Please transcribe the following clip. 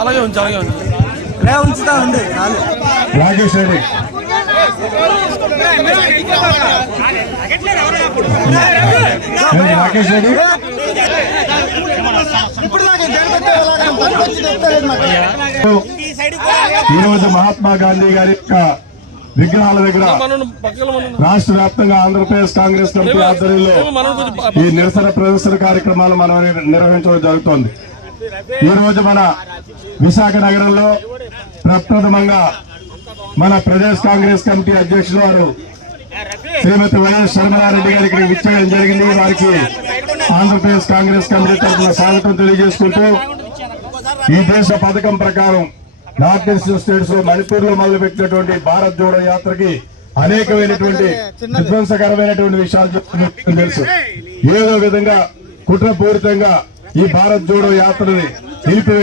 అలాగే ఉంచు అలాగే ఉంచు ఉంచుతా ఉంది రాకేష్ రెడ్డి రాకేష్ రెడ్డి ఈరోజు మహాత్మా గాంధీ గారి యొక్క విగ్రహాల దగ్గర రాష్ట్ర వ్యాప్తంగా ఆంధ్రప్రదేశ్ కాంగ్రెస్ కమిటీ ఆధ్వర్యంలో ఈ నిరసన ప్రదర్శన కార్యక్రమాలు మనం నిర్వహించడం జరుగుతోంది. ఈ రోజు మన విశాఖ నగరంలో ప్రప్రథమంగా మన ప్రదేశ్ కాంగ్రెస్ కమిటీ అధ్యక్షులు వారు శ్రీమతి వైఎస్ శర్మలారెడ్డి గారికి విచ్చేయడం జరిగింది. వారికి ఆంధ్రప్రదేశ్ కాంగ్రెస్ కమిటీ తరఫున స్వాగతం తెలియజేసుకుంటూ ఈ దేశ పథకం ప్రకారం నార్త్ ఈస్ట్ స్టేట్స్ లో మణిపూర్ లో మొదలుపెట్టినటువంటి భారత్ జోడో యాత్రకి అనేకమైనటువంటి విధ్వంసకరమైనటువంటి విషయాలు చెప్తున్నట్టు తెలుసు. ఏదో విధంగా కుట్రపూరితంగా ఈ భారత్ జోడో యాత్రని నిలిపి